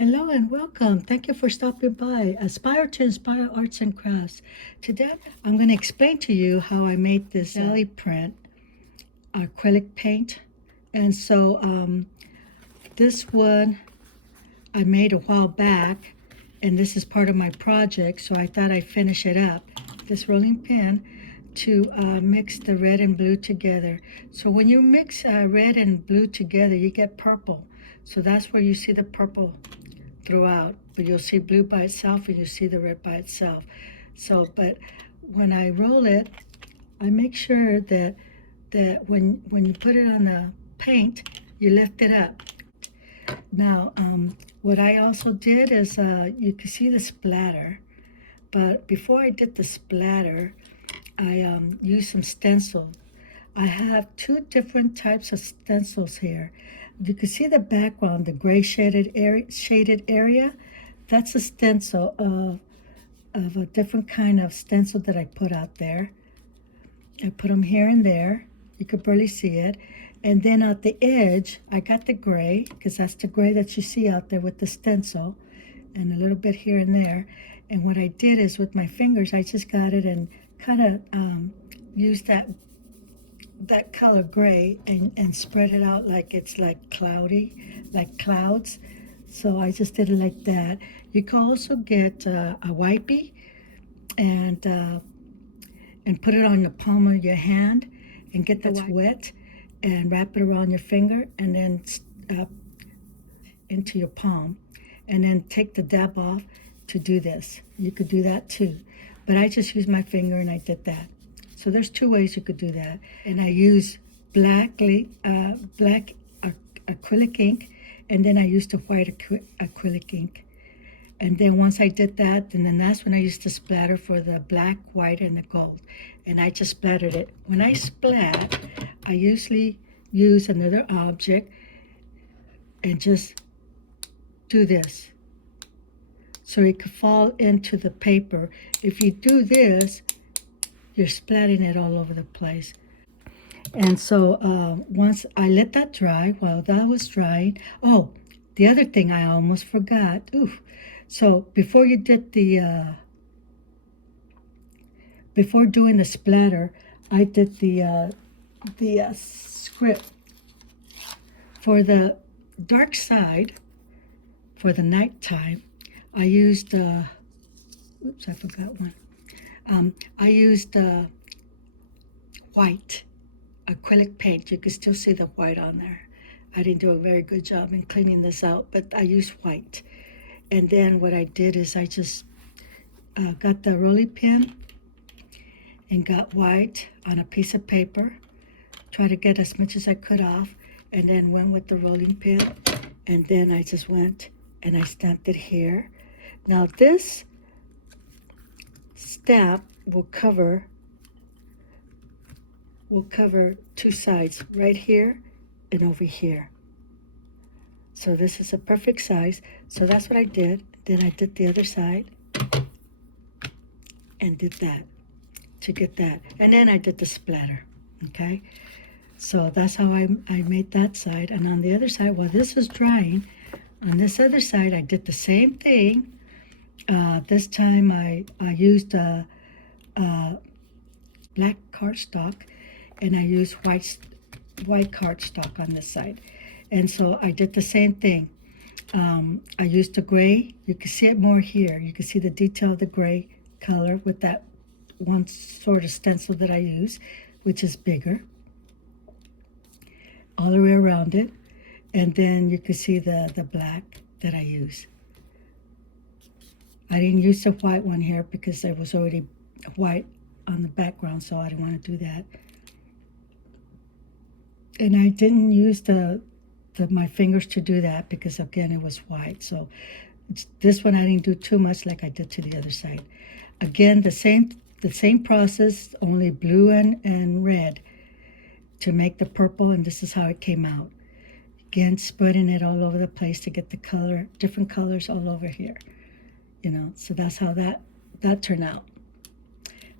Hello and welcome. Thank you for stopping by. Aspire to Inspire Arts and Crafts. Today, I'm going to explain to you how I made this belly print acrylic paint. And so this one I made a while back, and this is part of my project, so I thought I'd finish it up. This rolling pin to mix the red and blue together. So when you mix red and blue together, you get purple. So that's where you see the purple throughout, but you'll see blue by itself and you see the red by itself. So, but when I roll it, I make sure that when you put it on the paint, you lift it up. Now, what I also did is you can see the splatter, but before I did the splatter, I used some stencil. I have two different types of stencils here. You can see the background, the gray shaded area. That's a stencil of a different kind of stencil that I put out there. I put them here and there. You could barely see it. And then at the edge, I got the gray, because that's the gray that you see out there with the stencil, and a little bit here and there. And what I did is with my fingers, I just got it and kind of used that color gray and spread it out like it's like cloudy, like clouds. So I just did it like that. You can also get a wipey and put it on the palm of your hand and get that's wet and wrap it around your finger and then into your palm, and then take the dab off to do this. You could do that too, but I just used my finger and I did that. So there's two ways you could do that. And I use black acrylic ink, and then I used the white acrylic ink. And then once I did that, and then that's when I used to splatter for the black, white, and the gold. And I just splattered it. When I splat, I usually use another object and just do this, so it could fall into the paper. If you do this, you're splatting it all over the place. And so once I let that dry, while that was drying, oh, the other thing I almost forgot. Oof. So before you did before doing the splatter, I did the script for the dark side. For the nighttime, I used oops, I forgot one. I used white acrylic paint. You can still see the white on there. I didn't do a very good job in cleaning this out, but I used white. And then what I did is I just got the rolling pin and got white on a piece of paper, try to get as much as I could off, and then went with the rolling pin. And then I just went and I stamped it here. Now this stamp will cover two sides, right here and over here. So this is a perfect size. So that's what I did. Then I did the other side and did that to get that. And then I did the splatter, okay? So that's how I made that side. And on the other side, while this is drying, on this other side, I did the same thing. This time I used black cardstock, and I used white cardstock on this side. And so I did the same thing. I used the gray. You can see it more here. You can see the detail of the gray color with that one sort of stencil that I use, which is bigger, all the way around it. And then you can see the black that I use. I didn't use the white one here because there was already white on the background, so I didn't want to do that. And I didn't use my fingers to do that because, again, it was white. So this one I didn't do too much like I did to the other side. Again, the same process, only blue and red to make the purple, and this is how it came out. Again, spreading it all over the place to get the color, different colors all over here. You know, so that's how that turned out.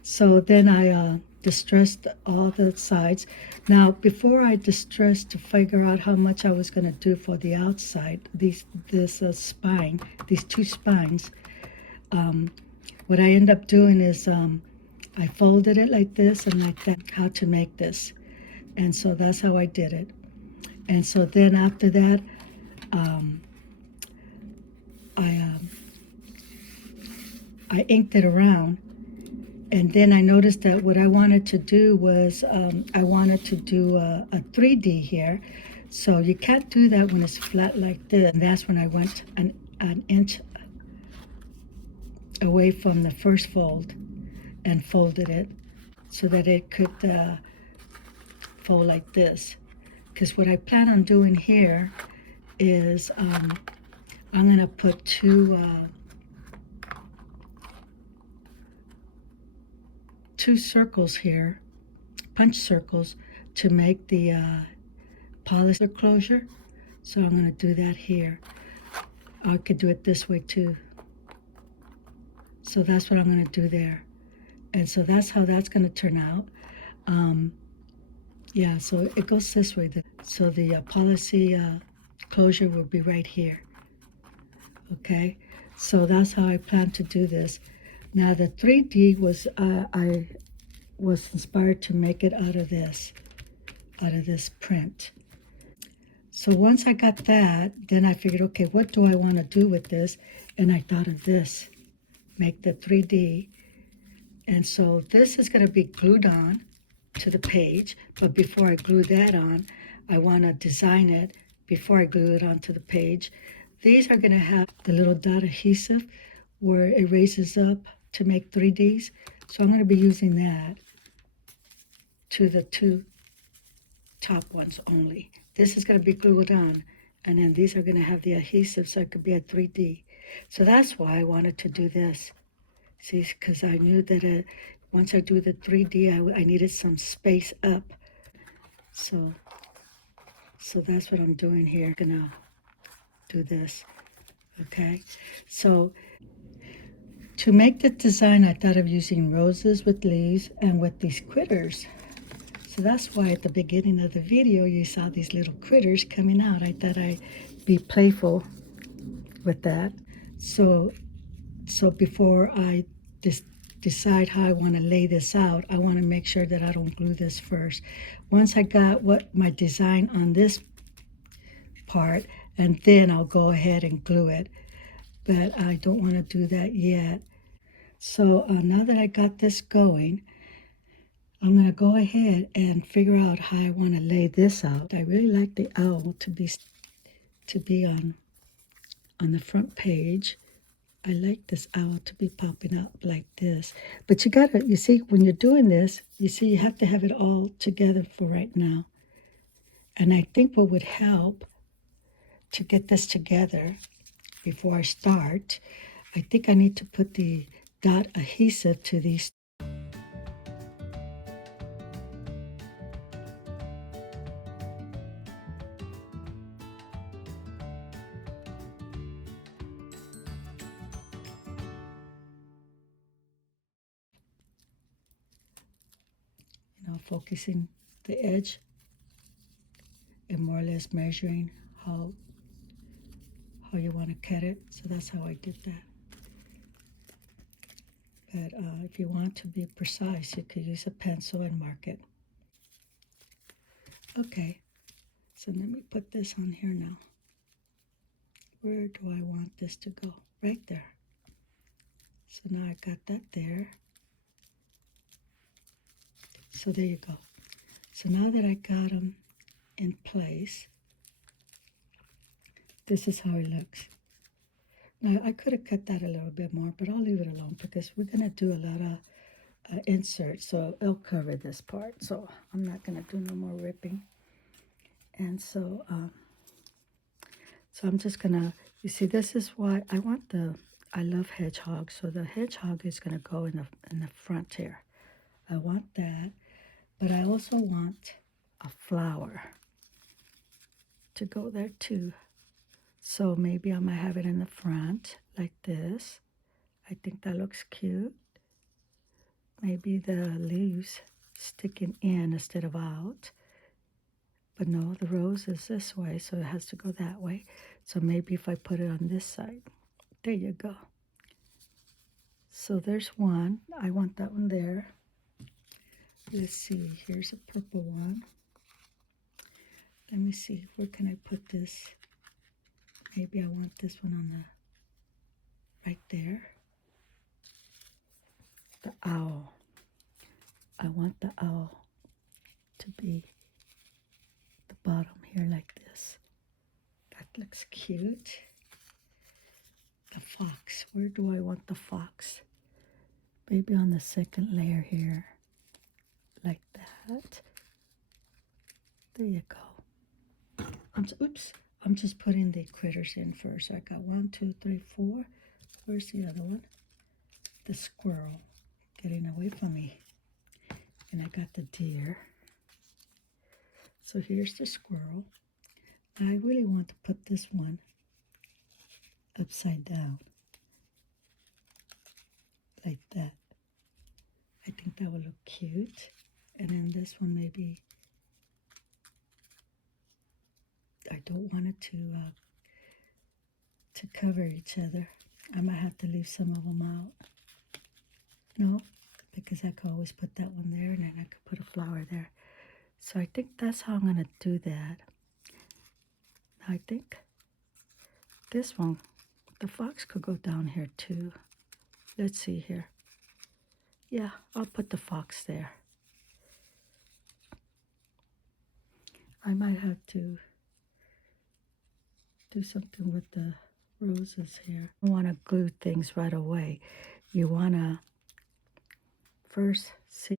So then I distressed all the sides. Now, before I distressed to figure out how much I was going to do for the outside, this spine, these two spines, what I end up doing is I folded it like this and like that, how to make this. And so that's how I did it. And so then after that, um, I, um, I inked it around. And then I noticed that what I wanted to do was I wanted to do a 3D here. So you can't do that when it's flat like this. And that's when I went an inch away from the first fold and folded it so that it could fold like this. Because what I plan on doing here is I'm going to put two circles here, punch circles, to make the polyester closure. So I'm going to do that here. I could do it this way too. So that's what I'm going to do there. And so that's how that's going to turn out. Yeah, so it goes this way. So the policy closure will be right here. Okay, so that's how I plan to do this. Now the 3D was, I was inspired to make it out of this print. So once I got that, then I figured, okay, what do I want to do with this? And I thought of this, make the 3D. And so this is going to be glued on to the page, but before I glue that on, I want to design it before I glue it onto the page. These are going to have the little dot adhesive where it raises up to make 3Ds. So I'm going to be using that to the two top ones only. This is going to be glued on, and then these are going to have the adhesive so it could be a 3D. So that's why I wanted to do this. See, because I knew that once I do the 3D, I needed some space up. So that's what I'm doing here. I'm gonna do this, okay? So to make the design, I thought of using roses with leaves and with these critters. So that's why at the beginning of the video, you saw these little critters coming out. I thought I'd be playful with that. So before I decide how I want to lay this out, I want to make sure that I don't glue this first. Once I got what my design on this part, and then I'll go ahead and glue it. But I don't want to do that yet. So now that I got this going, I'm going to go ahead and figure out how I want to lay this out. I really like the owl to be on the front page. I like this owl to be popping up like this. But you see, when you're doing this, you have to have it all together for right now. And I think what would help to get this together before I start, I think I need to put the dot adhesive to these. Focusing the edge and more or less measuring how you want to cut it. So that's how I did that. But if you want to be precise, you could use a pencil and mark it. Okay, so let me put this on here now. Where do I want this to go? Right there. So now I got that there. So there you go. So now that I got them in place, this is how it looks. Now I could have cut that a little bit more, but I'll leave it alone because we're going to do a lot of inserts, so it'll cover this part. So I'm not going to do no more ripping. And so I'm just going to, you see, this is why I want I love hedgehogs. So the hedgehog is going to go in the front here. I want that, but I also want a flower to go there too. So maybe I might have it in the front like this. I think that looks cute. Maybe the leaves sticking in instead of out. But no, the rose is this way, so it has to go that way. So maybe if I put it on this side, there you go. So there's one. I want that one there. Let's see, here's a purple one. Let me see, where can I put this? Maybe I want this one on the, right there. The owl. I want the owl to be the bottom here like this. That looks cute. The fox, where do I want the fox? Maybe on the second layer here, like that. There you go. Oops, I'm just putting the critters in first. I got 1, 2, 3, 4. Where's the other one? The squirrel getting away from me. And I got the deer. So here's the squirrel. I really want to put this one upside down, like that. I think that would look cute. And then this one maybe, I don't want it to cover each other. I might have to leave some of them out. No, because I could always put that one there and then I could put a flower there. So I think that's how I'm going to do that. I think this one, the fox could go down here too. Let's see here. Yeah, I'll put the fox there. I might have to do something with the roses here. I want to glue things right away. You want to first see.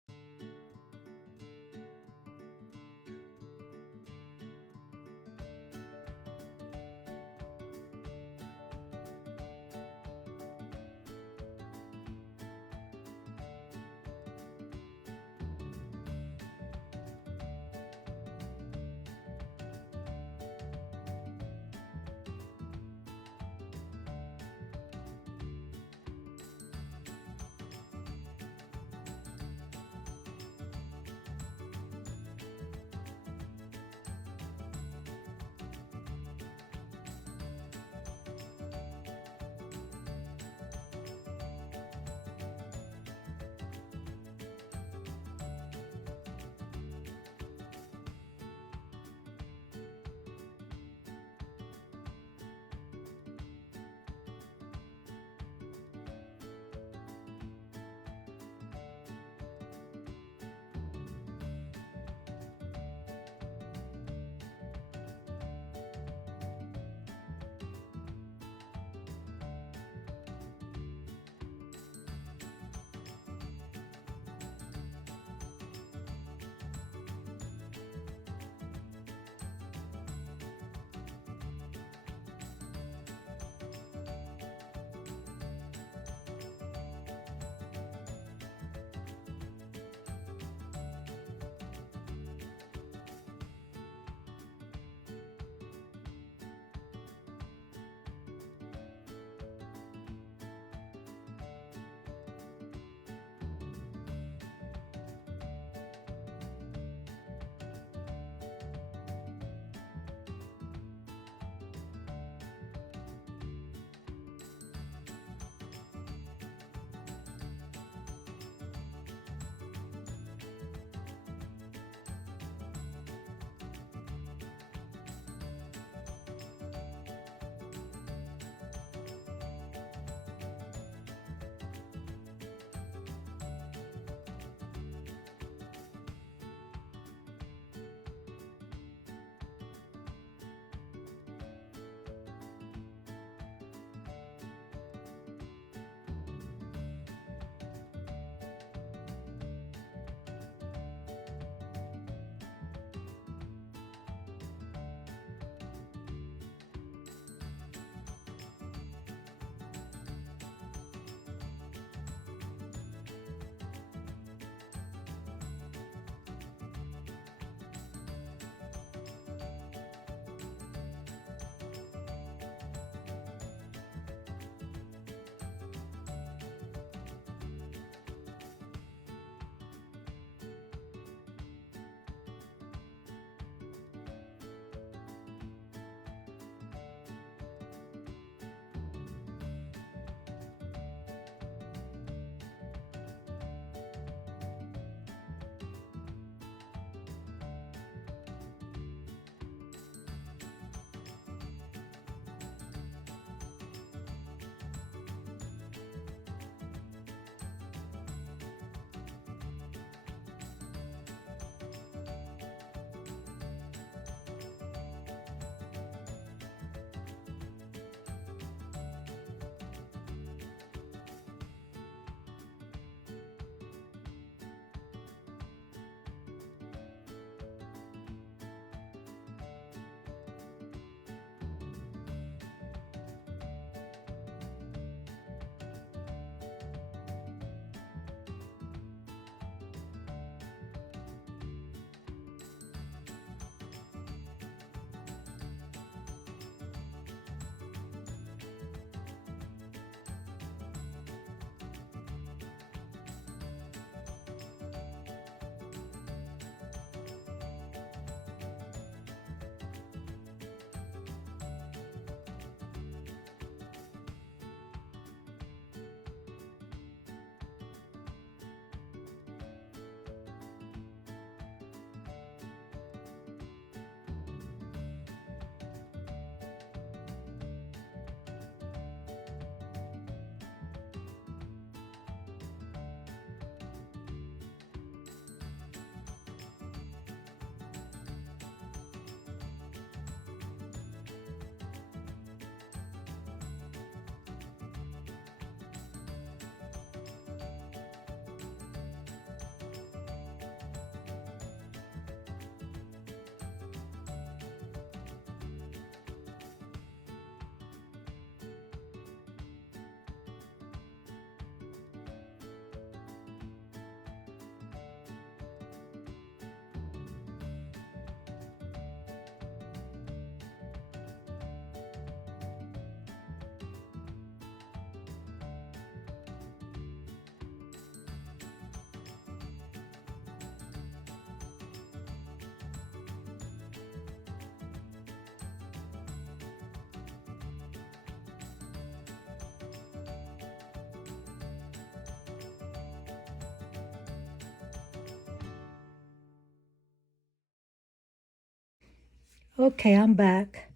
Okay, I'm back.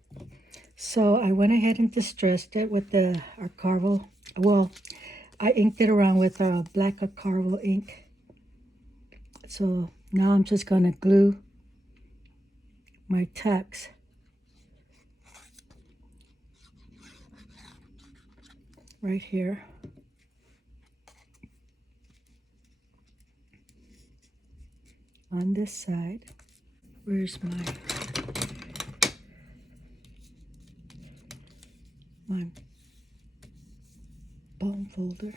So I went ahead and distressed it with the Archival. Well, I inked it around with black Archival ink. So now I'm just going to glue my text right here. On this side. Where's my bone folder?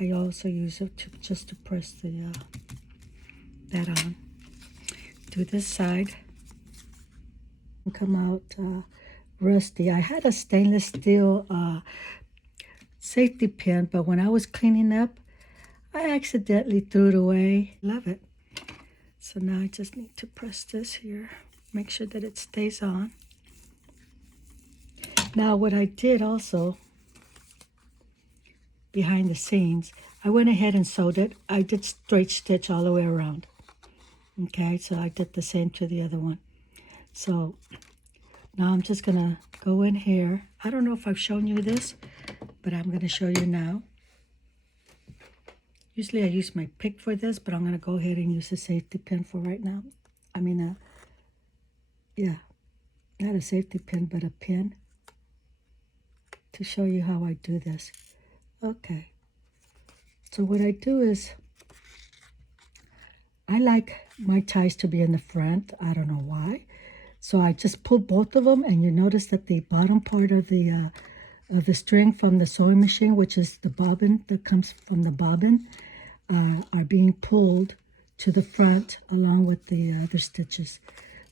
I also use it just to press that on. Do this side. Come out rusty. I had a stainless steel safety pin, but when I was cleaning up, I accidentally threw it away. Love it. So now I just need to press this here. Make sure that it stays on. Now what I did also, behind the scenes, I went ahead and sewed it. I did straight stitch all the way around. Okay, so I did the same to the other one. So now I'm just gonna go in here. I don't know if I've shown you this, but I'm gonna show you now. Usually I use my pick for this, but I'm gonna go ahead and use a safety pin for right now. I mean, yeah, not a safety pin, but a pin to show you how I do this. Okay, so what I do is, I like my ties to be in the front. I don't know why. So I just pull both of them, and you notice that the bottom part of the string from the sewing machine, which is the bobbin that comes from the bobbin, are being pulled to the front along with the other stitches.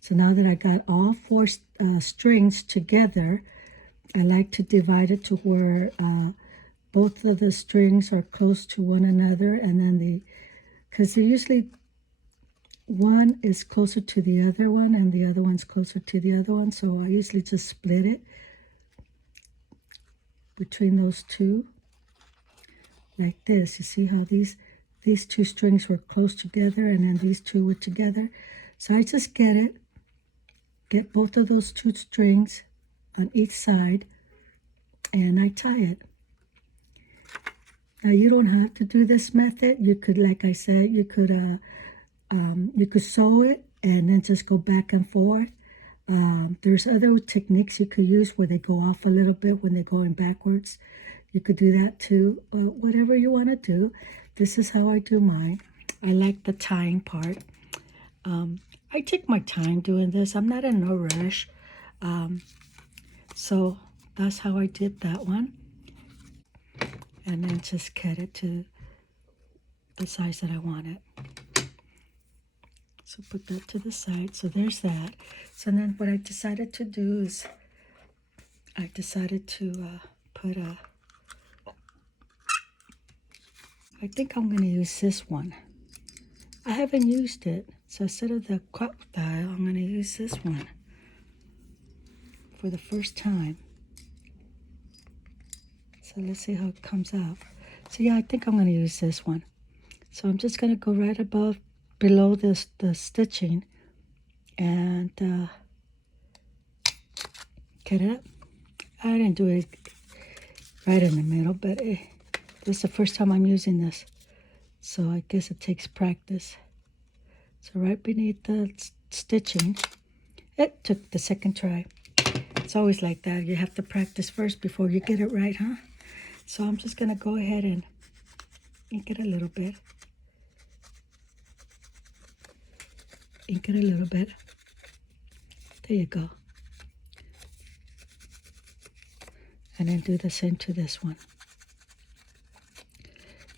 So now that I got all four strings together, I like to divide it to where both of the strings are close to one another, and then because they usually, one is closer to the other one and the other one's closer to the other one, so I usually just split it between those two like this. You see how these two strings were close together, and then these two were together. So I just get both of those two strings on each side, and I tie it. Now you don't have to do this method. You could, like I said, you could sew it and then just go back and forth. There's other techniques you could use where they go off a little bit when they're going backwards. You could do that too. Whatever you want to do. This is how I do mine. I like the tying part. I take my time doing this. I'm not in no rush. So that's how I did that one. And then just cut it to the size that I want it. So put that to the side. So there's that. So then what I decided to do is I decided to put I think I'm going to use this one. I haven't used it. So instead of the crocodile, I'm going to use this one for the first time. So let's see how it comes out. So yeah, I think I'm going to use this one. So I'm just going to go right below the stitching and cut it up. I didn't do it right in the middle, but this is the first time I'm using this. So I guess it takes practice. So right beneath the stitching, it took the second try. It's always like that. You have to practice first before you get it right, huh? So I'm just going to go ahead and ink it a little bit. Ink it a little bit. There you go. And then do the same to this one.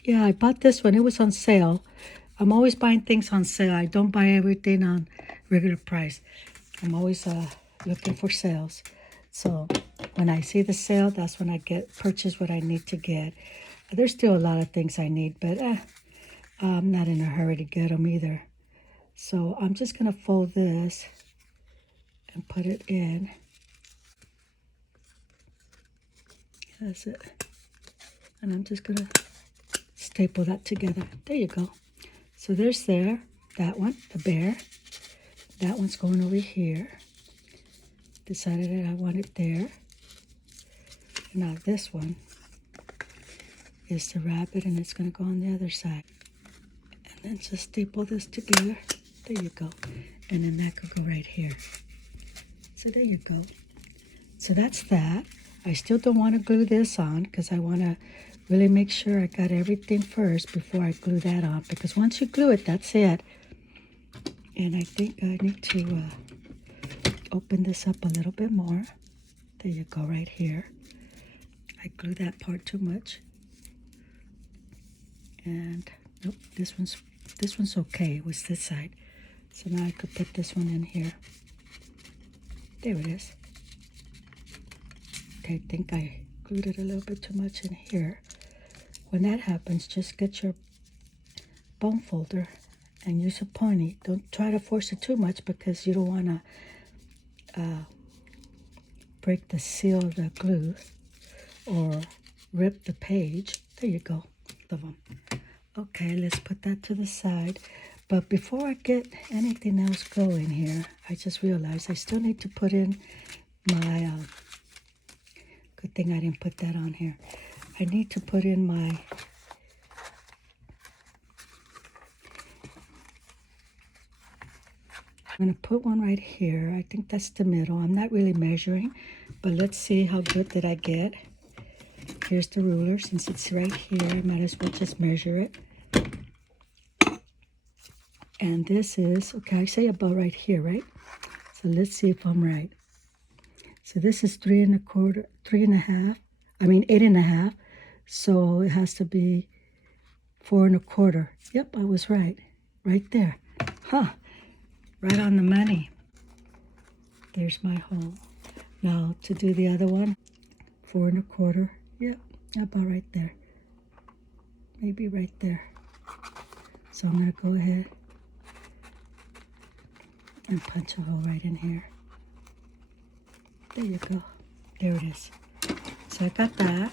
Yeah, I bought this one. It was on sale. I'm always buying things on sale. I don't buy everything on regular price. I'm always looking for sales. So when I see the sale, that's when I purchase what I need to get. There's still a lot of things I need, but I'm not in a hurry to get them either. So I'm just going to fold this and put it in. That's it. And I'm just going to staple that together. There you go. So there's there. that one, the bear. That one's going over here. Decided that I want it there. Now this one is the rabbit, and it's going to go on the other side. And then just staple this together. There you go. And then that could go right here. So there you go. So that's that. I still don't want to glue this on because I want to really make sure I got everything first before I glue that on. Because once you glue it, that's it. And I think I need to open this up a little bit more. There you go, right here. I glued that part too much. And nope, this one's okay. It was this side. So now I could put this one in here. There it is. Okay, I think I glued it a little bit too much in here. When that happens, just get your bone folder and use a pony. Don't try to force it too much because you don't want to break the seal of the glue or rip the page. There you go, of them. Okay, let's put that to the side. But before I get anything else going here, I just realized I still need to put in my, good thing I didn't put that on here. I need to put in my, I'm going to put one right here. I think that's the middle. I'm not really measuring, but let's see how good did I get. Here's the ruler. Since it's right here, I might as well just measure it. And this is, okay, I say about right here, right? So let's see if I'm right. So this is 3 1/4, 3 1/2. I mean 8 1/2. So it has to be 4 1/4. Yep, I was right. Right there. Huh. Right on the money. There's my hole. Now to do the other one, 4 1/4. Yep, about right there. Maybe right there. So I'm going to go ahead and punch a hole right in here. There you go. There it is. So I got that.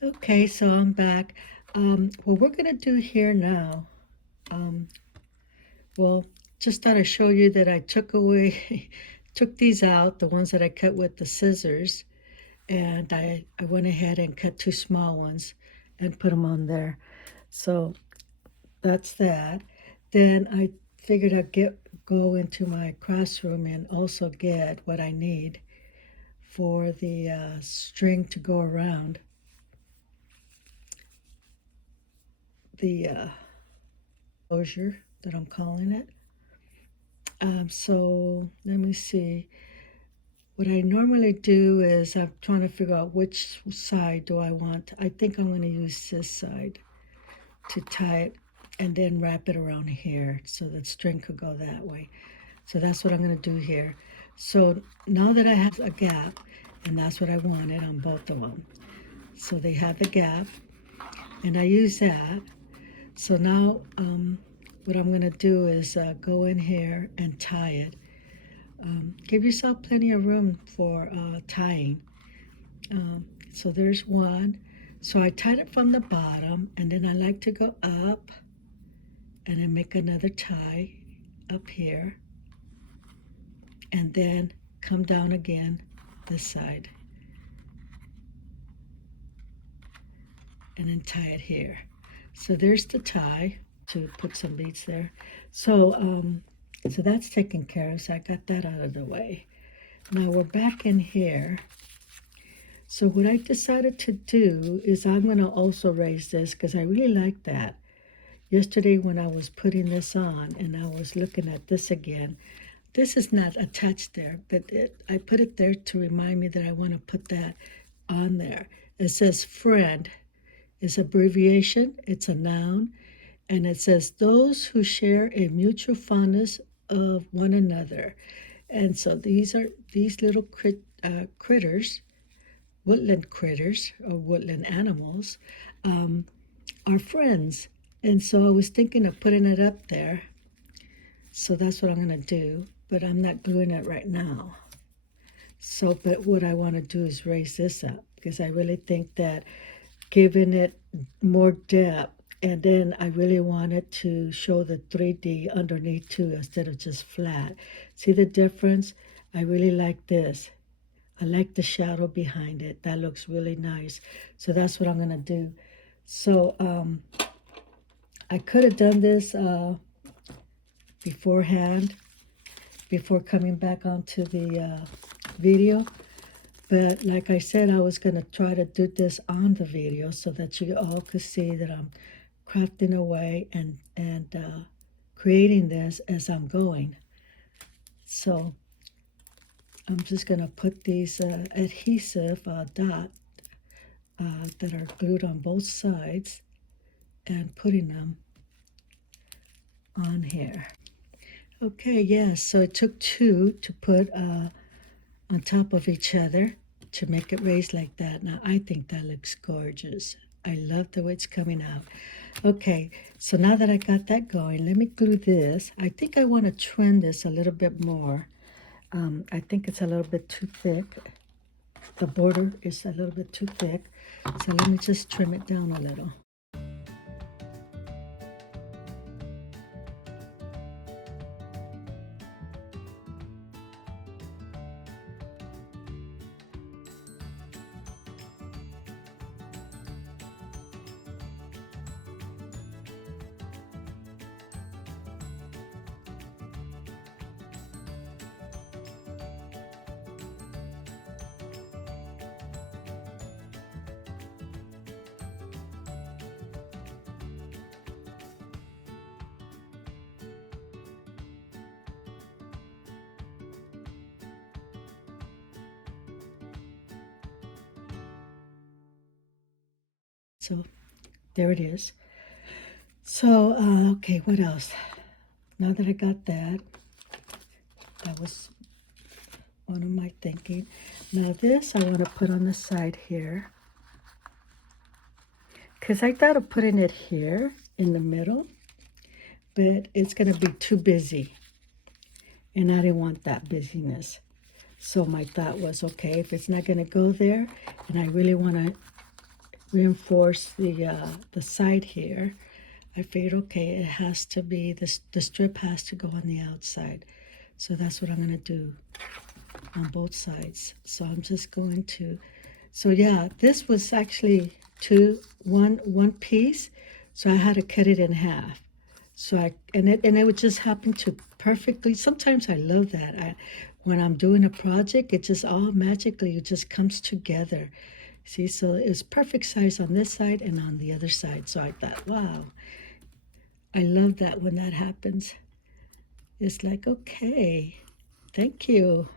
Okay, so I'm back. What we're going to do here now, well, just thought I'd show you that I took these out, the ones that I cut with the scissors, and I went ahead and cut 2 small ones and put them on there. So that's that. Then I figured I'd go into my classroom and also get what I need for the string to go around the closure that I'm calling it. So let me see. What I normally do is I'm trying to figure out which side do I want. I think I'm going to use this side to tie it and then wrap it around here so the string could go that way. So that's what I'm going to do here. So now that I have a gap, and that's what I wanted on both of them. So they have the gap, and I use that. So now what I'm going to do is go in here and tie it. Give yourself plenty of room for tying. So there's one. So I tied it from the bottom, and then I like to go up and then make another tie up here, and then come down again this side, and then tie it here. So there's the tie to put some beads there. So so that's taken care of. So I got that out of the way. Now we're back in here. So what I decided to do is I'm going to also raise this because I really like that. Yesterday when I was putting this on and I was looking at this again, this is not attached there, but I put it there to remind me that I want to put that on there. It says friend. It's abbreviation, it's a noun, and it says those who share a mutual fondness of one another. And so these are these little critters, woodland critters or woodland animals, are friends. And so I was thinking of putting it up there. So that's what I'm going to do, but I'm not gluing it right now. So, but what I want to do is raise this up because I really think that giving it more depth, and then I really wanted to show the 3D underneath too instead of just flat. See the difference? I really like this. I like the shadow behind it. That looks really nice. So that's what I'm going to do. So I could have done this beforehand, before coming back onto the video. But like I said, I was going to try to do this on the video so that you all could see that I'm crafting away and creating this as I'm going. So I'm just going to put these adhesive dot that are glued on both sides and putting them on here. Okay, yes, so it took two to put on top of each other to make it raised like that. Now, I think that looks gorgeous. I love the way it's coming out. Okay, so now that I got that going, let me glue this. I think I want to trim this a little bit more. I think it's a little bit too thick. The border is a little bit too thick. So let me just trim it down a little. So there it is. So, okay, what else? Now that I got that, that was one of my thinking. Now this I want to put on the side here. Because I thought of putting it here in the middle, but it's going to be too busy. And I didn't want that busyness. So my thought was, okay, if it's not going to go there, and I really want to reinforce the side here, I figured, okay, it has to be, the strip has to go on the outside. So that's what I'm going to do on both sides. So I'm just going to, so yeah, this was actually one piece. So I had to cut it in half. So and it would just happen to perfectly. Sometimes I love that. When I'm doing a project, it just all magically, it just comes together. See, so it was perfect size on this side and on the other side. So I thought, wow, I love that when that happens. It's like, okay, thank you.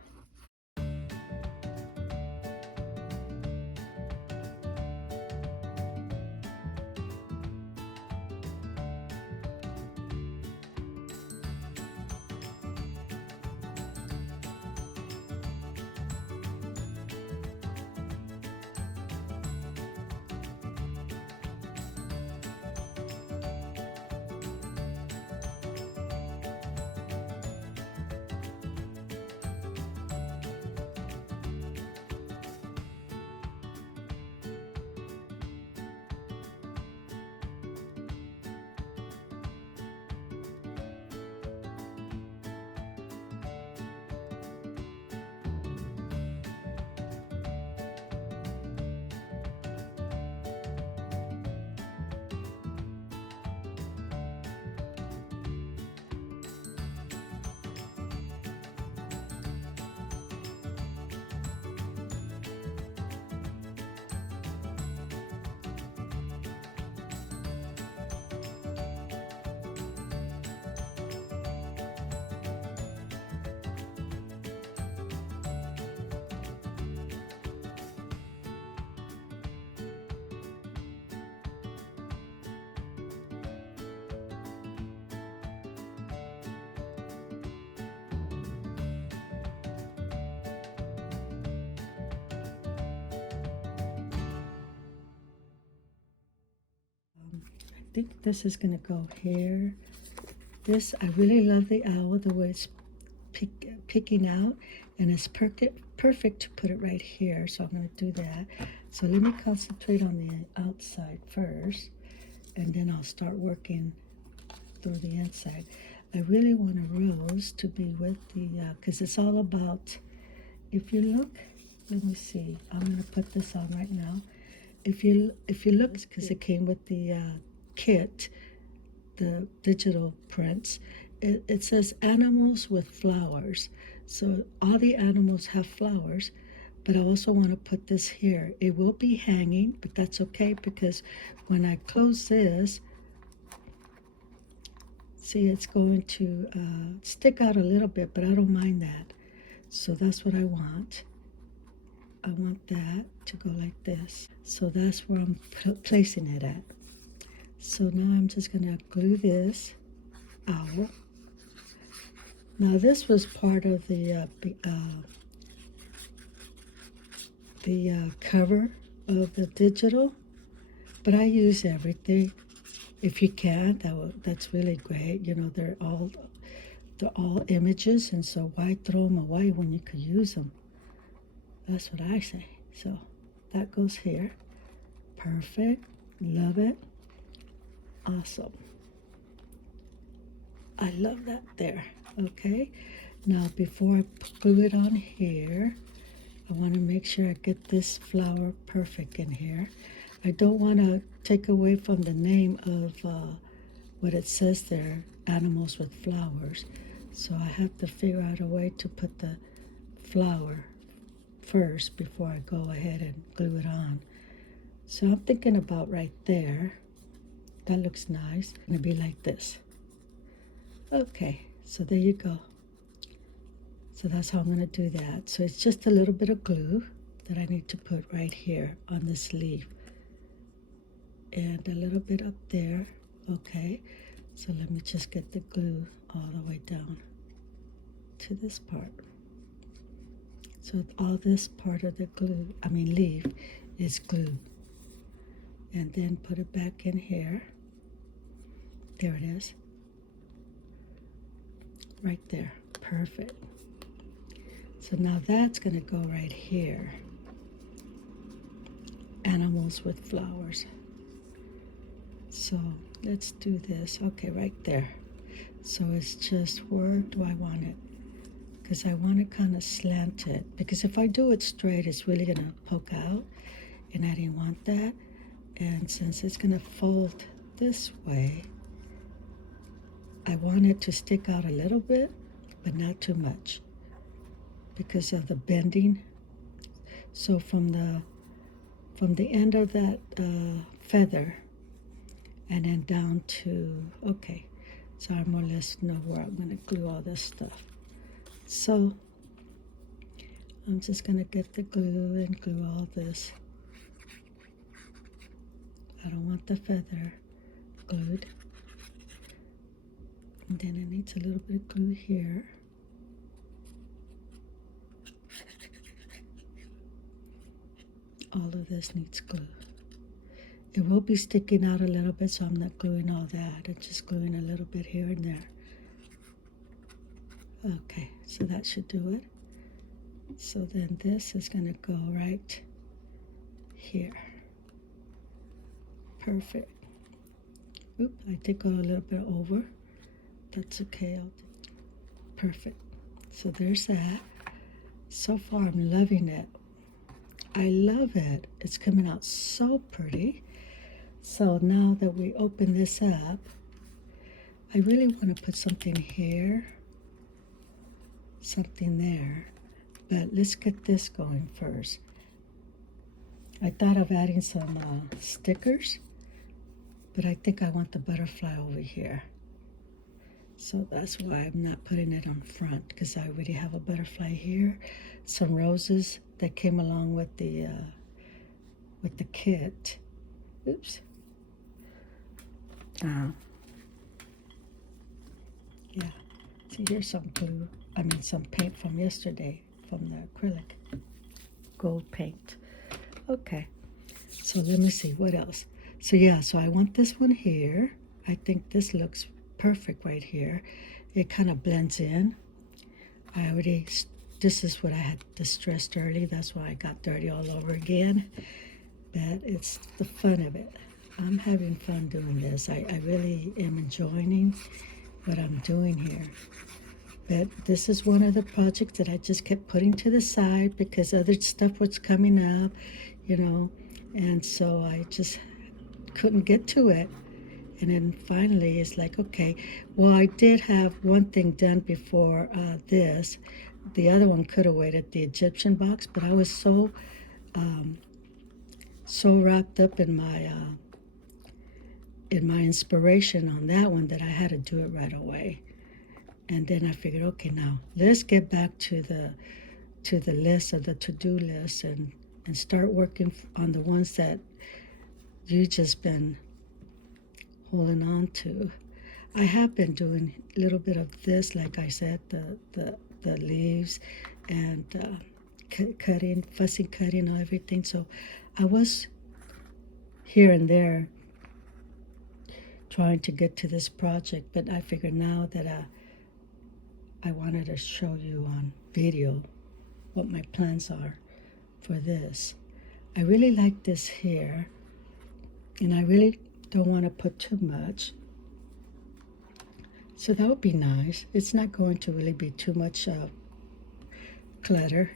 think this is going to go here. This, I really love the owl, the way it's peeking out, and it's perfect to put it right here, so I'm going to do that. So let me concentrate on the outside first, and then I'll start working through the inside. I really want a rose to be with the, because it's all about, if you look, let me see, I'm going to put this on right now. If you look, because it came with the kit, the digital prints, it says animals with flowers. So all the animals have flowers, but I also want to put this here. It will be hanging, but that's okay, because when I close this, see, it's going to stick out a little bit, but I don't mind that. So that's what I want. I want that to go like this. So that's where I'm placing it at. So now I'm just going to glue this owl. Now this was part of the cover of the digital, but I use everything. If you can, that's really great. You know, they're all images, and so why throw them away when you could use them? That's what I say. So that goes here. Perfect. Love it. Awesome. I love that there. Okay. Now before I glue it on here, I want to make sure I get this flower perfect in here. I don't want to take away from the name of what it says there, animals with flowers. So I have to figure out a way to put the flower first before I go ahead and glue it on. So I'm thinking about right there. That looks nice. It's going to be like this. Okay, so there you go. So that's how I'm going to do that. So it's just a little bit of glue that I need to put right here on this leaf. And a little bit up there. Okay, so let me just get the glue all the way down to this part. So all this part of the leaf is glue. And then put it back in here. There it is. Right there. Perfect. So now that's going to go right here. Animals with flowers. So let's do this. Okay, right there. So it's just, where do I want it? Because I want to kind of slant it. Because if I do it straight, it's really going to poke out. And I didn't want that. And since it's going to fold this way, I want it to stick out a little bit, but not too much because of the bending. So from the end of that feather and then down to, okay, so I more or less know where I'm going to glue all this stuff. So I'm just going to get the glue and glue all this. I don't want the feather glued. And then it needs a little bit of glue here. All of this needs glue. It will be sticking out a little bit, so I'm not gluing all that. I'm just gluing a little bit here and there. Okay, so that should do it. So then this is going to go right here. Perfect. Oop, I did go a little bit over. That's okay. Perfect. So there's that. So far, I'm loving it. I love it. It's coming out so pretty. So now that we open this up, I really want to put something here, something there. But let's get this going first. I thought of adding some stickers, but I think I want the butterfly over here. So that's why I'm not putting it on front, because I already have a butterfly here. Some roses that came along with the kit. Oops. Yeah. See, here's some glue. Some paint from yesterday from the acrylic. Gold paint. Okay. So let me see what else. So yeah, so I want this one here. I think this looks perfect right here. It kind of blends in. I already, this is what I had distressed early. That's why I got dirty all over again. But it's the fun of it. I'm having fun doing this. I really am enjoying what I'm doing here. But this is one of the projects that I just kept putting to the side because other stuff was coming up, you know, and so I just couldn't get to it. And then finally it's like, okay, well, I did have one thing done before this. The other one could have waited, the Egyptian box, but I was so wrapped up in my inspiration on that one that I had to do it right away. And then I figured, okay, now let's get back to the list of the to-do list and start working on the ones that you just been holding on to. I have been doing a little bit of this, like I said, the leaves and cutting, fussy cutting, and everything. So I was here and there trying to get to this project, but I figured now that I wanted to show you on video what my plans are for this. I really like this here, and I really don't want to put too much. So that would be nice. It's not going to really be too much clutter.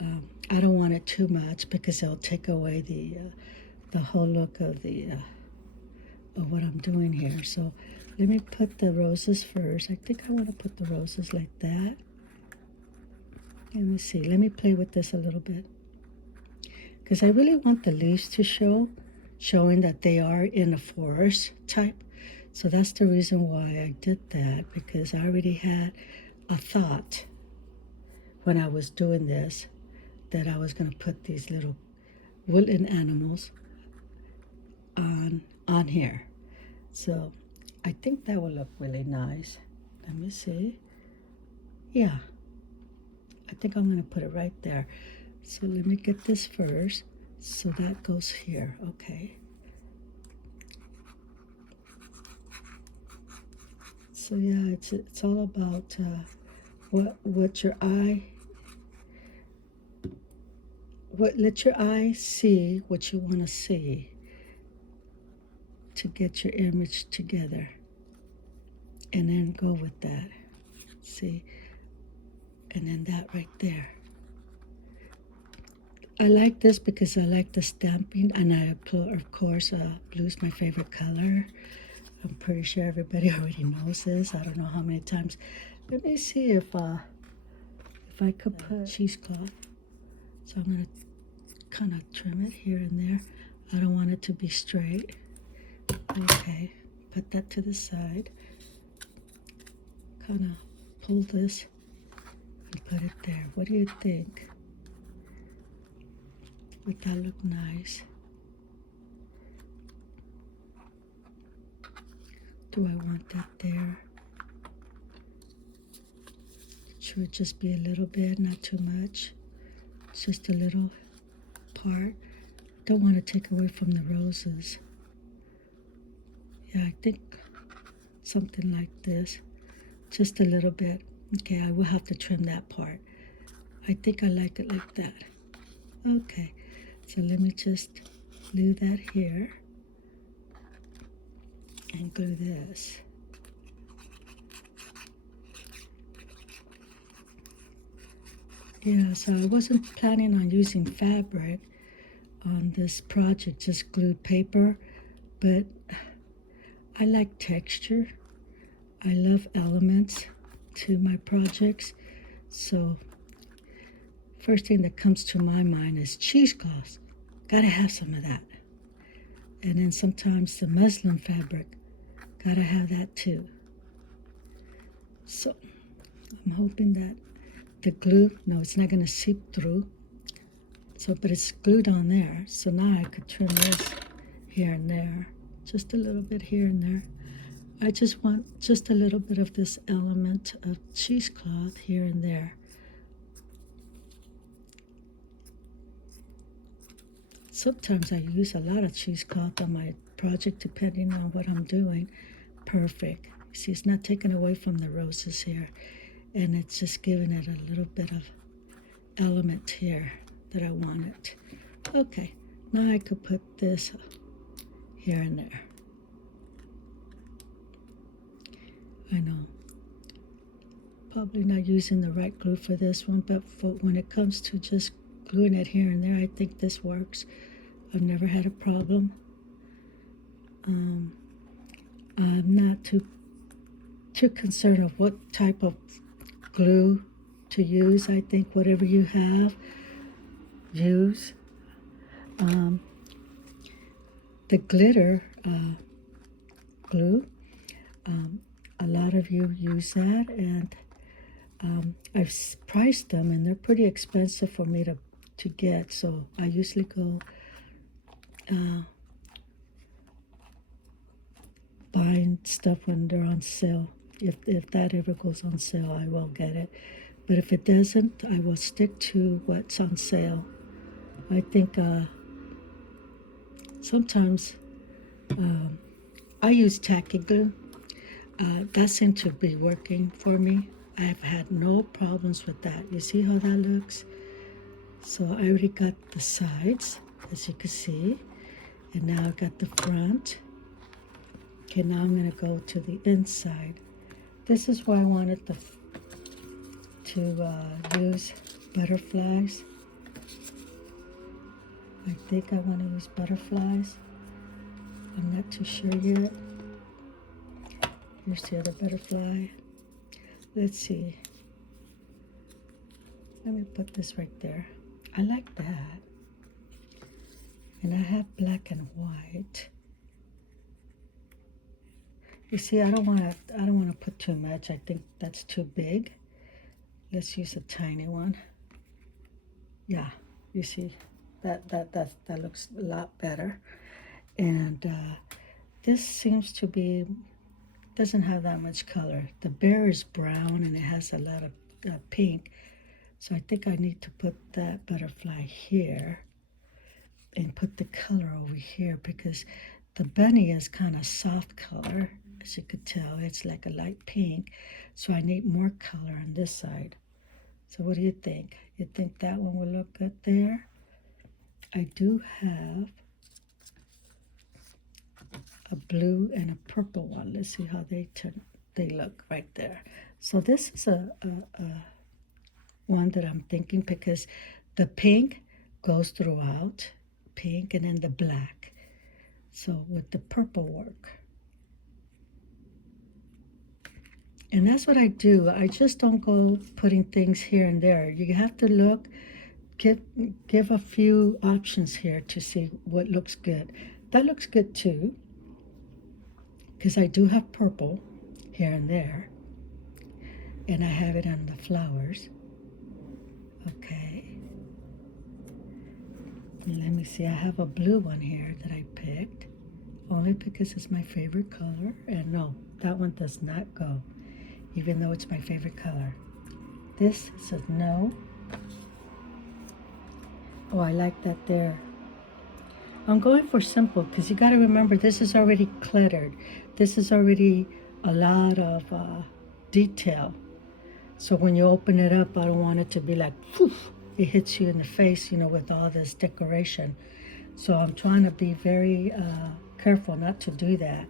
I don't want it too much because it'll take away the whole look of of what I'm doing here. So let me put the roses first. I think I want to put the roses like that. Let me see. Let me play with this a little bit because I really want the leaves to showing that they are in a forest type. So that's the reason why I did that, because I already had a thought when I was doing this that I was going to put these little woodland animals on here. So I think that will look really nice. Let me see. Yeah, I think I'm going to put it right there. So let me get this first. So that goes here. Okay. So yeah, it's all about what your eye, let your eye see what you want to see to get your image together, and then go with that. See, and then that right there. I like this because I like the stamping, and of course blue is my favorite color. I'm pretty sure everybody already knows this. I don't know how many times. Let me see if I could put cheesecloth. So I'm gonna kind of trim it here and there. I don't want it to be straight. Okay, put that to the side. Kind of pull this and put it there. What do you think? Would that look nice? Do I want that there? Should it just be a little bit, not too much? Just a little part. Don't want to take away from the roses. Yeah, I think something like this. Just a little bit. Okay, I will have to trim that part. I think I like it like that. Okay, so let me just glue that here and glue this. Yeah, so I wasn't planning on using fabric on this project, just glued paper, but I like texture. I love elements to my projects. So first thing that comes to my mind is cheesecloth. Gotta have some of that. And then sometimes the muslin fabric, gotta have that too. So I'm hoping that the glue, no, it's not gonna seep through. So, but it's glued on there. So now I could trim this here and there, just a little bit here and there. I just want just a little bit of this element of cheesecloth here and there. sometimes I use a lot of cheesecloth on my project depending on what I'm doing. Perfect. See, it's not taken away from the roses here, and it's just giving it a little bit of element here that I wanted. Okay, now I could put this here and there. I know, probably not using the right glue for this one, but when it comes to just gluing it here and there, I think this works. I've never had a problem. I'm not too concerned of what type of glue to use. I think whatever you have, use. The glitter glue, a lot of you use that, and I've priced them, and they're pretty expensive for me to get, so I usually go buying stuff when they're on sale. If that ever goes on sale, I will get it. But if it doesn't, I will stick to what's on sale. I think sometimes I use tacky glue. That seemed to be working for me. I've had no problems with that. You see how that looks? So I already got the sides, as you can see. And now I got the front. Okay, now I'm going to go to the inside. This is why I wanted to use butterflies. I think I want to use butterflies. I'm not too sure yet. Here's the other butterfly. Let's see. Let me put this right there. I like that. And I have black and white. You see, I don't want to put too much. I think that's too big. Let's use a tiny one. Yeah, you see, that looks a lot better. And this seems to be, doesn't have that much color. The bear is brown and it has a lot of pink. So I think I need to put that butterfly here and put the color over here, because the bunny is kind of soft color, as you could tell. It's like a light pink. So I need more color on this side. So what do you think? You think that one will look good there? I do have a blue and a purple one. Let's see how they look right there. So this is a one that I'm thinking, because the pink goes throughout, pink, and then the black. So with the purple work. And that's what I do. I just don't go putting things here and there. You have to look, give a few options here to see what looks good. That looks good too, because I do have purple here and there, and I have it on the flowers. Okay. Let me see, I have a blue one here that I picked, only because it's my favorite color. And no, that one does not go, even though it's my favorite color. This says no. Oh, I like that there. I'm going for simple, because you got to remember, this is already cluttered. This is already a lot of detail. So when you open it up, I don't want it to be like, poof, it hits you in the face, you know, with all this decoration. So I'm trying to be very careful not to do that.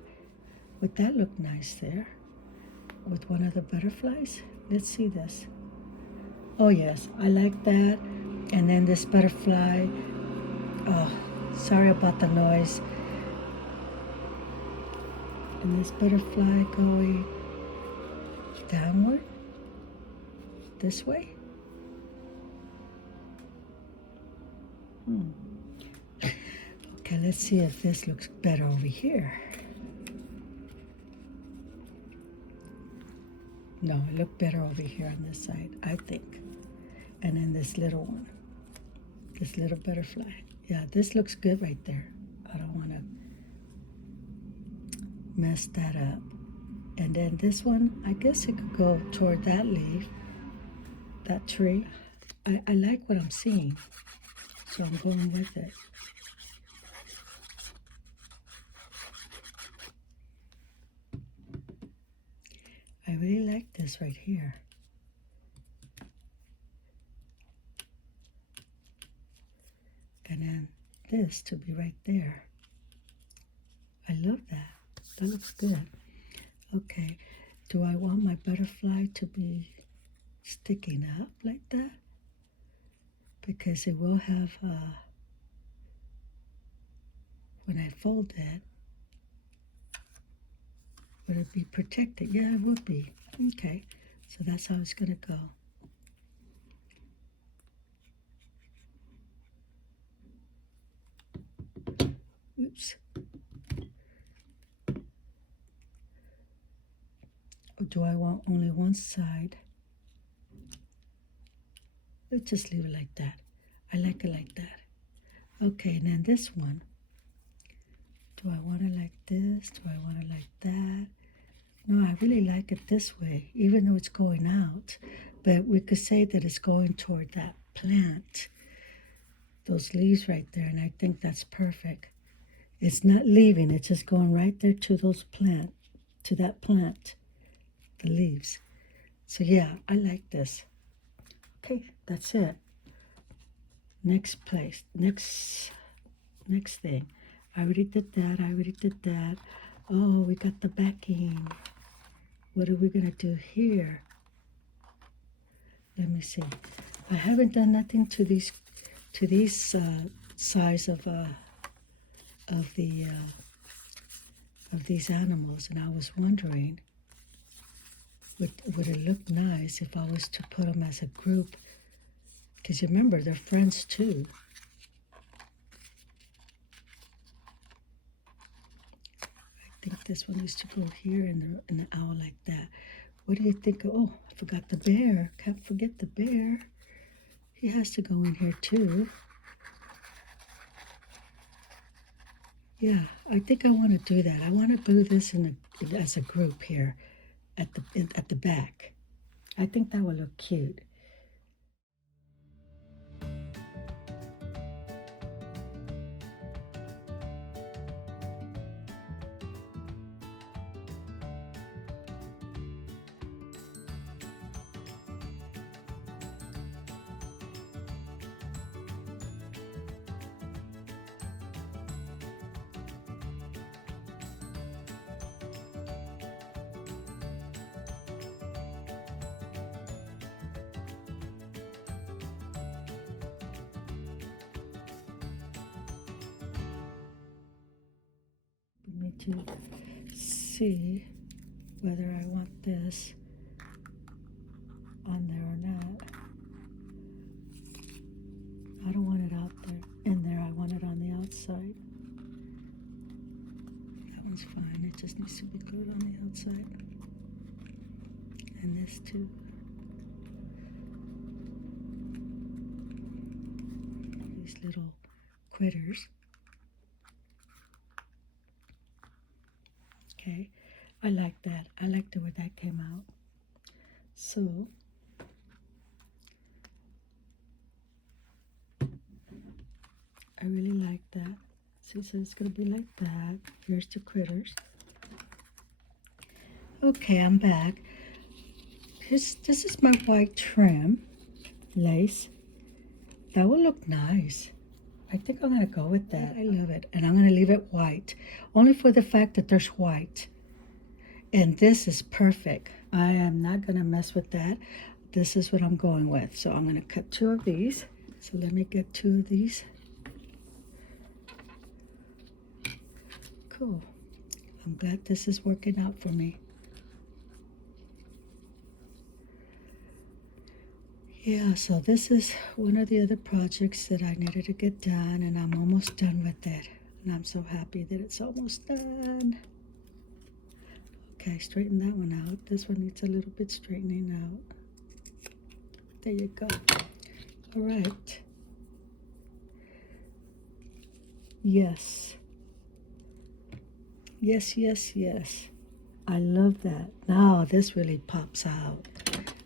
Would that look nice there with one of the butterflies? Let's see this. Oh yes, I like that. And then this butterfly, oh, sorry about the noise. And this butterfly going downward, this way. Okay, let's see if this looks better over here. No, it looked better over here on this side, I think. And then this little one, this little butterfly. Yeah, this looks good right there. I don't want to mess that up. And then this one, I guess it could go toward that leaf, that tree. I like what I'm seeing, so I'm going with it. really like this right here. And then this to be right there. I love that. That looks good. Okay, do I want my butterfly to be sticking up like that? Because it will have, when I fold it, would it be protected? Yeah, it would be. Okay, so that's how it's gonna go. Oops. Or do I want only one side? Let's just leave it like that. I like it like that. Okay, and then this one. Do I want it like this? Do I want it like that? No, I really like it this way, even though it's going out. But we could say that it's going toward that plant, those leaves right there, and I think that's perfect. It's not leaving, it's just going right there to those plant, to that plant, the leaves. So yeah, I like this. Okay, that's it. Next place, next thing. I already did that. Oh, we got the backing. What are we gonna do here? Let me see. I haven't done nothing to these size of these animals, and I was wondering, would it look nice if I was to put them as a group? Because you remember, they're friends too. I think this one needs to go here in the owl like that. What do you think? Oh, I forgot the bear. Can't forget the bear. He has to go in here too. Yeah, I think I want to do that. I want to do this as a group here at the back. I think that would look cute. To see whether I want this on there or not. I don't want it out there. In there, I want it on the outside. That one's fine. It just needs to be glued on the outside. And this too. These little critters. Okay, I like that. I liked the way that came out. So, I really like that. See, so it's going to be like that. Here's the critters. Okay, I'm back. This is my white trim lace. That will look nice. I think I'm going to go with that. I love it. And I'm going to leave it white. Only for the fact that there's white. And this is perfect. I am not going to mess with that. This is what I'm going with. So I'm going to cut 2 of these. So let me get 2 of these. Cool. I'm glad this is working out for me. Yeah, so this is one of the other projects that I needed to get done, and I'm almost done with it. And I'm so happy that it's almost done. Okay, straighten that one out. This one needs a little bit straightening out. There you go. All right. Yes. Yes, yes, yes. I love that. Now this really pops out.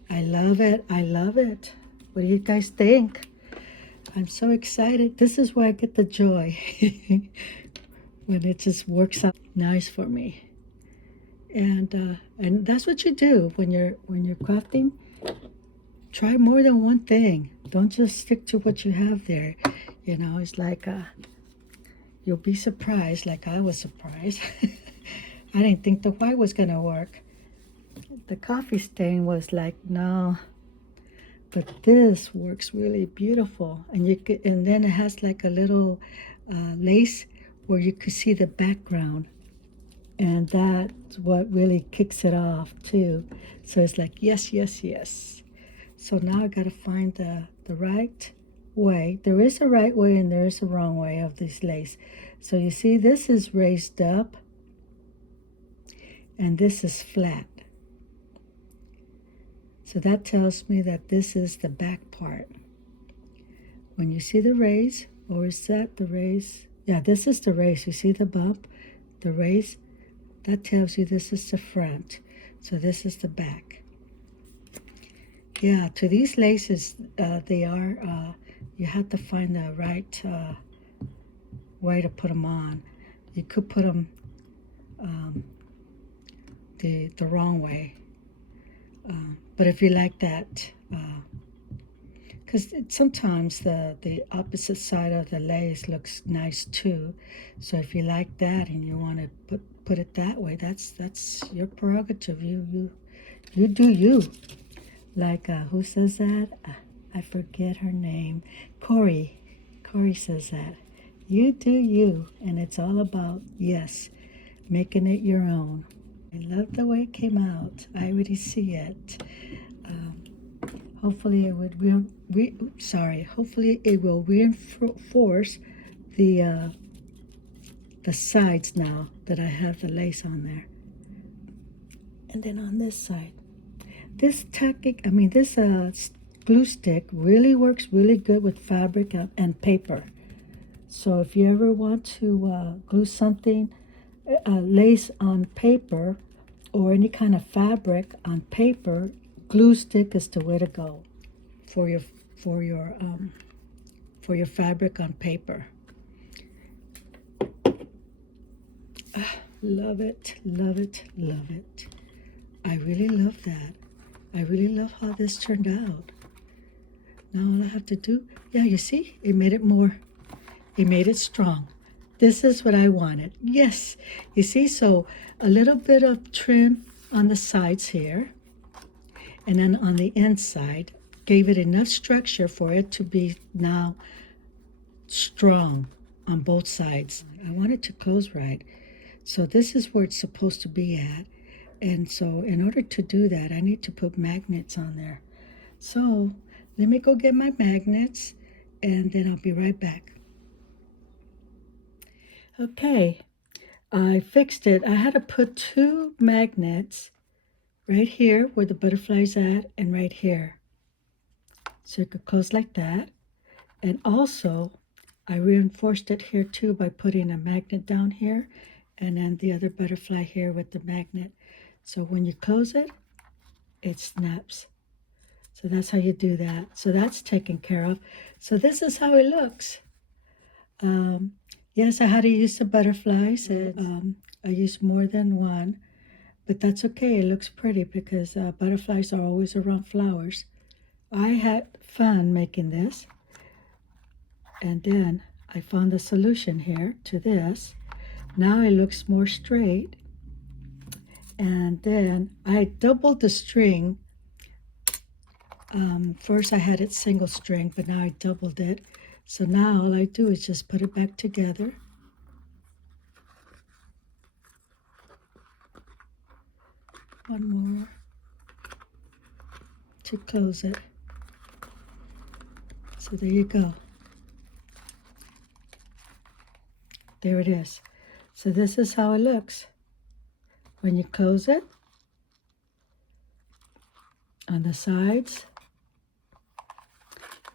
I love it. I love it. What do you guys think? I'm so excited. This is where I get the joy. When it just works out nice for me. And that's what you do when you're crafting. Try more than one thing. Don't just stick to what you have there. You know, it's like you'll be surprised, like I was surprised. I didn't think the white was gonna work. The coffee stain was like, no, but this works really beautiful. And and then it has like a little lace where you could see the background, and that's what really kicks it off too. So it's like, yes, yes, yes. So now I gotta find the right way. There is a right way and there is a wrong way of this lace. So you see this is raised up and this is flat. So that tells me that this is the back part. When you see the raise, or is that the raise? Yeah, this is the raise. You see the bump, the raise? That tells you this is the front. So this is the back. Yeah, to these laces, you have to find the right way to put them on. You could put them the wrong way. But if you like that, because sometimes the opposite side of the lace looks nice too. So if you like that and you want to put it that way, that's your prerogative. You do you. Like who says that? I forget her name. Corey. Corey says that. You do you, and it's all about, yes, making it your own. I love the way it came out. I already see it. Hopefully it would hopefully it will reinforce the sides now that I have the lace on there. And then on this side, this glue stick really works really good with fabric and paper. So if you ever want to glue something, lace on paper or any kind of fabric on paper, glue stick is the way to go for your fabric on paper. Love it, love it, love it. I really love that. I really love how this turned out. Now all I have to do, yeah, you see, it made it strong. This is what I wanted. Yes, you see, so a little bit of trim on the sides here, and then on the inside, gave it enough structure for it to be now strong on both sides. I want it to close right. So this is where it's supposed to be at. And so in order to do that, I need to put magnets on there. So let me go get my magnets and then I'll be right back. Okay, I fixed it. I had to put 2 magnets right here where the butterfly's at and right here. So it could close like that. And also, I reinforced it here too by putting a magnet down here and then the other butterfly here with the magnet. So when you close it, it snaps. So that's how you do that. So that's taken care of. So this is how it looks. Yes, I had to use the butterflies. I used more than one, but that's okay. It looks pretty because butterflies are always around flowers. I had fun making this. And then I found the solution here to this. Now it looks more straight. And then I doubled the string. First I had it single string, but now I doubled it. So now all I do is just put it back together. One more to close it. So there you go. There it is. So this is how it looks. When you close it, on the sides,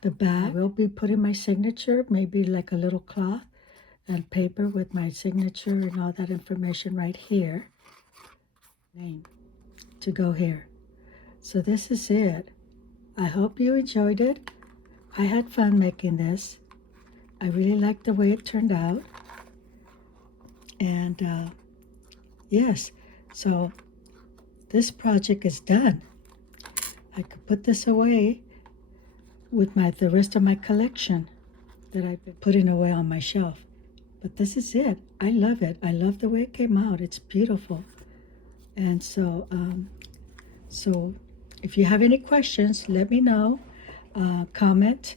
the back, I will be putting my signature, maybe like a little cloth and paper with my signature and all that information right here. Name to go here. So this is it. I hope you enjoyed it. I had fun making this. I really liked the way it turned out. And yes, So this project is done. I could put this away with the rest of my collection that I've been putting away on my shelf. But this is it. I love it. I love the way it came out. It's beautiful. And so, if you have any questions, let me know. Comment,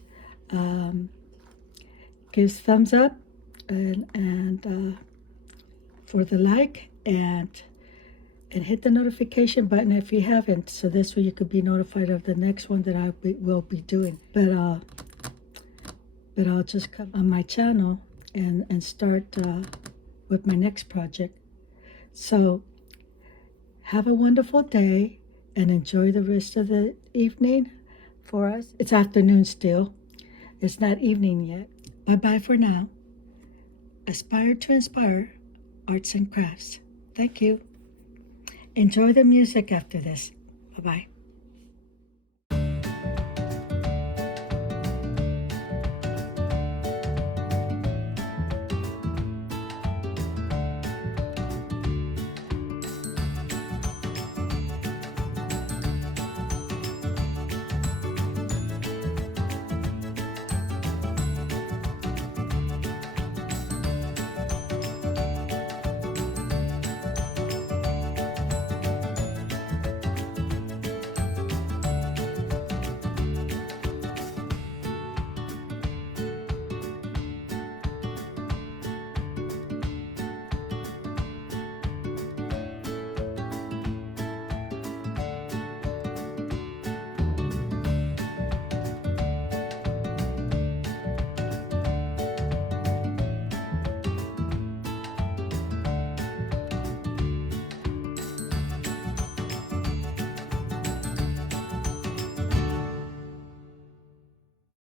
give thumbs up, and for the like, and hit the notification button if you haven't, so this way you could be notified of the next one that will be doing. But I'll just come on my channel and start with my next project. So have a wonderful day and enjoy the rest of the evening for us. It's afternoon still. It's not evening yet. Bye-bye for now. Aspire to inspire arts and crafts. Thank you. Enjoy the music after this. Bye-bye.